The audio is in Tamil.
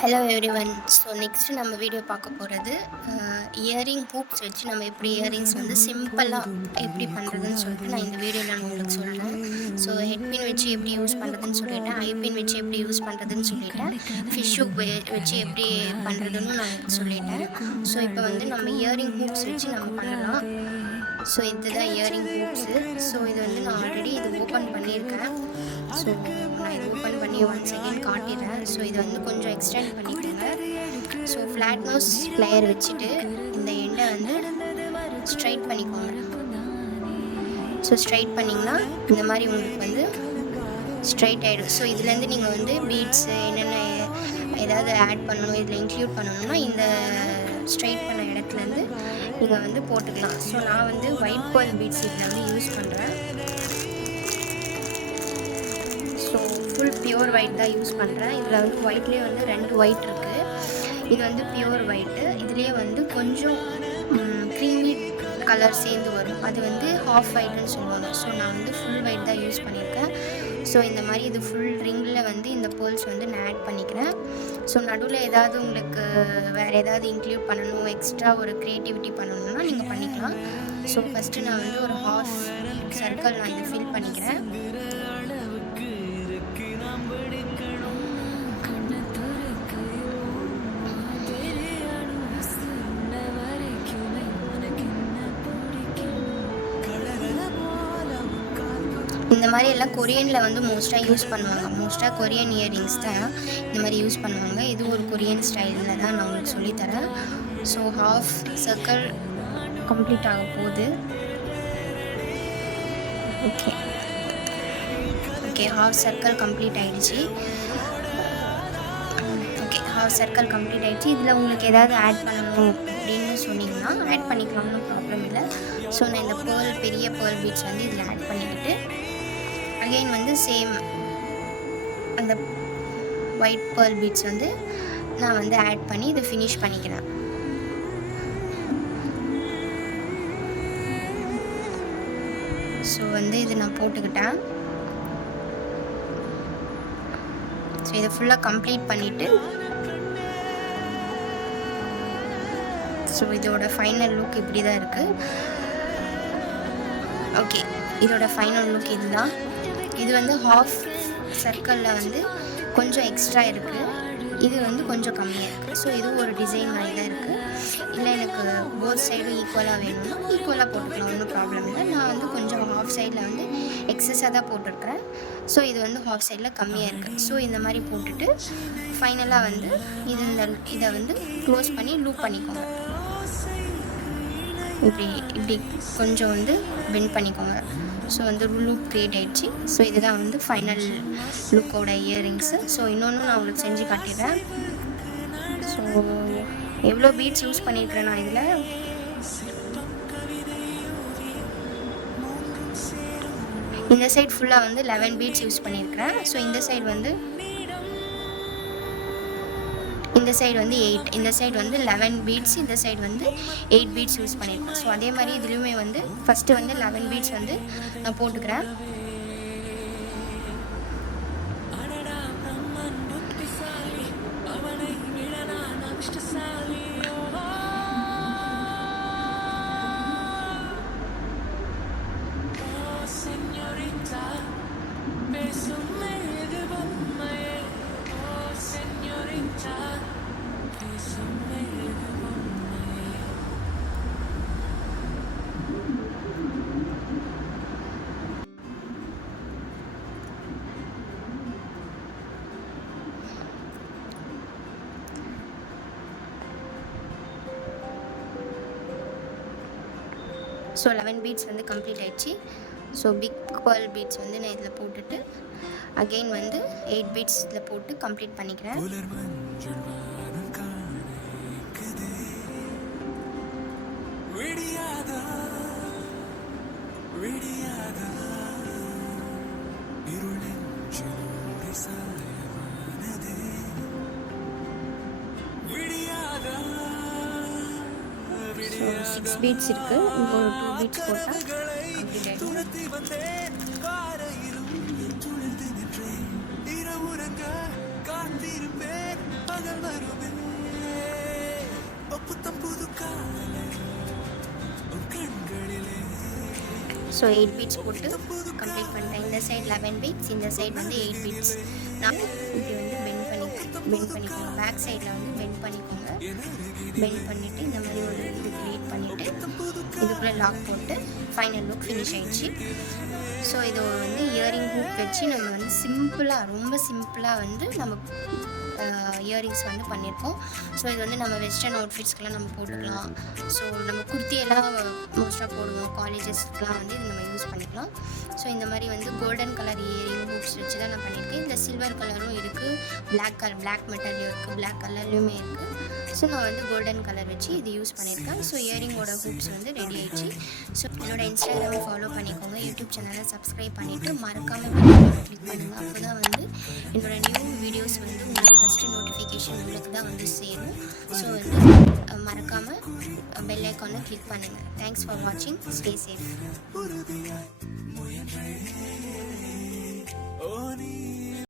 Hello everyone. ஸோ நெக்ஸ்ட்டு நம்ம வீடியோ பார்க்க போகிறது இயரிங் ஹூப்ஸ் வச்சு நம்ம எப்படி இயரிங்ஸ் வந்து சிம்பிளாக எப்படி பண்ணுறதுன்னு சொல்லிட்டு நான் இந்த வீடியோவில் நான் உங்களுக்கு சொல்கிறேன். ஸோ ஹெட்பின் வச்சு எப்படி யூஸ் பண்ணுறதுன்னு சொல்லிட்டேன், ஐபின் வச்சு எப்படி யூஸ் பண்ணுறதுன்னு சொல்லிட்டேன், ஃபிஷ் ஹூக் வச்சு எப்படி பண்ணுறதுன்னு நான் உங்களுக்கு சொல்லிட்டேன். ஸோ இப்போ வந்து நம்ம இயரிங் ஹூப்ஸ் வச்சு நம்ம பண்ணலாம். ஸோ இதுதான் இயரிங் ஹூப்ஸு. ஸோ இது வந்து நான் ஆல்ரெடி இது ஓப்பன் பண்ணியிருக்கேன். ஸோ நான் இது ஓப்பன் பண்ணி ஒன் செகண்ட் காட்டிடுறேன். ஸோ இதை வந்து கொஞ்சம் எக்ஸ்டெண்ட் பண்ணிக்கோங்க. ஸோ ஃப்ளாட் நோஸ் ப்ளையர் வச்சுட்டு இந்த எண்டை வந்து ஸ்ட்ரைட் பண்ணிக்கோங்க. ஸோ ஸ்ட்ரைட் பண்ணிங்கன்னா இந்த மாதிரி உங்களுக்கு வந்து ஸ்ட்ரைட் ஆகிடும். ஸோ இதுலேருந்து நீங்கள் வந்து பீட்ஸு என்னென்ன ஏதாவது ஆட் பண்ணணும், இதில் இன்க்ளூட் பண்ணணும்னா இந்த ஸ்ட்ரைட் பண்ண இடத்துலேருந்து நீங்கள் வந்து போட்டுக்கலாம். ஸோ நான் வந்து ஒயிட் பேர்ல் பீட்ஸ் இதில் வந்து யூஸ் பண்ணுறேன். ஸோ ஃபுல் பியூர் ஒயிட் தான் யூஸ் பண்ணுறேன். இதில் வந்து ஒயிட்லேயே வந்து 2 ஒயிட் இருக்குது. இது வந்து பியூர் ஒயிட்டு. இதுலேயே வந்து கொஞ்சம் க்ரீமி கலர் சேர்ந்து வரும், அது வந்து ஹாஃப் ஒயிட்னு சொல்லுவாங்க. ஸோ நான் வந்து ஃபுல் ஒயிட் தான் யூஸ் பண்ணியிருக்கேன். ஸோ இந்த மாதிரி இது ஃபுல் ரிங்கில் வந்து இந்த பேர்ல்ஸ் வந்து நான் ஆட் பண்ணிக்கிறேன். ஸோ நடுவில் ஏதாவது உங்களுக்கு வேறு ஏதாவது இன்க்ளூட் பண்ணணும், எக்ஸ்ட்ரா ஒரு க்ரியேட்டிவிட்டி பண்ணணும்னா நீங்கள் பண்ணிக்கலாம். ஸோ ஃபஸ்ட்டு நான் வந்து ஒரு ஹாஃப் சர்க்கிள் நான் இதை ஃபில் பண்ணிக்கிறேன். இந்த மாதிரி எல்லாம் கொரியனில் வந்து மோஸ்ட்டாக யூஸ் பண்ணுவாங்க. மோஸ்ட்டாக கொரியன் இயரிங்ஸ் தான் இந்த மாதிரி யூஸ் பண்ணுவாங்க. இது ஒரு கொரியன் ஸ்டைலில் தான் நான் உங்களுக்கு சொல்லித்தரேன். ஸோ ஹாஃப் சர்க்கிள் கம்ப்ளீட் ஆக போகுது. ஓகே ஹாஃப் சர்க்கிள் கம்ப்ளீட் ஆகிடுச்சு. ஹாஃப் சர்க்கிள் கம்ப்ளீட் ஆகிடுச்சு. இதில் உங்களுக்கு ஏதாவது ஆட் பண்ணணும் அப்படின்னு சொன்னீங்கன்னா ஆட் பண்ணிக்கலாம்னு ப்ராப்ளம் இல்லை. ஸோ நான் இந்த பெரிய பேர்ல் பீட்ஸ் வந்து இதில் ஆட் பண்ணிக்கிட்டு அகெயின் வந்து சேம் அந்த ஒயிட் பேர்ல் பீட்ஸ் வந்து நான் வந்து ஆட் பண்ணி இதை ஃபினிஷ் பண்ணிக்கிறேன். ஸோ வந்து இது நான் போட்டுக்கிட்டேன். ஸோ இதை ஃபுல்லாக கம்ப்ளீட் பண்ணிவிட்டு ஸோ இதோட ஃபைனல் லுக் இப்படி தான் இருக்குது. ஓகே, இதோட ஃபைனல் லுக் இதுதான். இது வந்து ஹாஃப் சர்க்கிளில் வந்து கொஞ்சம் எக்ஸ்ட்ரா இருக்குது, இது வந்து கொஞ்சம் கம்மியாக இருக்குது. ஸோ இது ஒரு டிசைன் மாதிரி தான் இருக்குது. இல்லை எனக்கு போத் சைடும் ஈக்குவலாக வேணும்னா ஈக்குவலாக போட்டுக்கலாம், ஒன்றும் ப்ராப்ளம் இல்லை. நான் வந்து கொஞ்சம் ஹாஃப் சைடில் வந்து எக்ஸஸாக தான் போட்டிருக்கிறேன். ஸோ இது வந்து ஹாஃப் சைடில் கம்மியாக இருக்குது. ஸோ இந்த மாதிரி போட்டுட்டு ஃபைனலாக வந்து இதை வந்து க்ளோஸ் பண்ணி லூப் பண்ணிக்கோங்க. இப்படி கொஞ்சம் வந்து பெண்ட் பண்ணிக்கோங்க. ஸோ வந்து லூப் க்ரியேட் ஆகிடுச்சு. ஸோ இதுதான் வந்து ஃபைனல் லுக்கோட இயரிங்ஸு. ஸோ இன்னொன்று நான் உங்களுக்கு செஞ்சு காட்டிடுறேன். ஸோ எவ்வளோ பீட்ஸ் யூஸ் பண்ணியிருக்கிறேன் நான் இதில். இந்த சைட் ஃபுல்லாக வந்து 11 பீட்ஸ் யூஸ் பண்ணியிருக்கிறேன். ஸோ இந்த சைடு வந்து 8, இந்த சைடு வந்து 11 பீட்ஸ், இந்த சைடு வந்து 8 பீட்ஸ் யூஸ் பண்ணியிருக்கேன். ஸோ அதே மாதிரி இதுலேயுமே வந்து ஃபஸ்ட்டு வந்து 11 பீட்ஸ் வந்து நான் போட்டுக்கிறேன். ஸோ 11 பீட்ஸ் வந்து கம்ப்ளீட் ஆகிடுச்சு. ஸோ பிக் பேர்ல் பீட்ஸ் வந்து நான் இதில் போட்டுட்டு அகெயின் வந்து 8 பீட்ஸ் இதில் போட்டு கம்ப்ளீட் பண்ணிக்கிறேன். ஸோ 6 பீட்ஸ் இருக்குது. இங்கே ஒரு 2 பீட்ஸ் போட்டால் கம்ப்ளீட் ஆகிடும். ஸோ 8 பீட்ஸ் போட்டு கம்ப்ளீட் பண்ணிட்டேன். இந்த சைடு 11 பீட்ஸ், இந்த சைடு வந்து 8 பீட்ஸ். நான் இப்படி வந்து பெண்ட் பண்ணிக்கோங்க. பேக் சைடில் வந்து பெண்ட் பண்ணிக்கோங்க. பெண்ட் பண்ணிவிட்டு இந்த மாதிரி ஒரு இது க்ரியேட் பண்ணிவிட்டு இதுக்குள்ளே லாக் போட்டு ஃபைனல் லுக் ஃபினிஷ் ஆகிடுச்சு. ஸோ இது வந்து இயரிங் ஹூக் வச்சு நம்ம வந்து ரொம்ப சிம்பிளாக வந்து நம்ம இயரிங்ஸ் வந்து பண்ணியிருக்கோம். ஸோ இது வந்து நம்ம வெஸ்டர்ன் அவுட்ஃபிட்ஸ்க்கெலாம் நம்ம போட்டுக்கலாம். ஸோ நம்ம குர்த்தியெல்லாம் மோஸ்ட்டாக போடுவோம், காலேஜஸ்க்கெலாம் வந்து இது நம்ம யூஸ் பண்ணிக்கலாம். ஸோ இந்த மாதிரி வந்து கோல்டன் கலர் இயரிங் ஹூக்ஸ் வச்சு தான் நான் பண்ணியிருக்கேன். இதில் சில்வர் கலரும் இருக்குது, பிளாக் மெட்டல்லையும் இருக்குது, பிளாக் கலர்லேயுமே இருக்குது. ஸோ நான் வந்து கோல்டன் கலர் வச்சு இது யூஸ் பண்ணியிருக்கேன். ஸோ இயரிங்கோட ஹூக்ஸ் வந்து ரெடி ஆகிடுச்சு. ஸோ என்னோடய இன்ஸ்டாகிராமை ஃபாலோ பண்ணிக்கோங்க, யூடியூப் சேனலை சப்ஸ்கிரைப் பண்ணிவிட்டு மறக்காமல் கிளிக் பண்ணுங்கள். அப்போ தான் வந்து என்னோடய நியூ வீடியோஸ் வந்து உங்களுக்கு ஃபஸ்ட்டு நோட்டிஃபிகேஷன் உங்களுக்கு தான் வந்து சேரும். ஸோ வந்து மறக்காமல் பெல் ஐக்கானை கிளிக் பண்ணுங்கள். தேங்க்ஸ் ஃபார் வாட்சிங். Stay safe.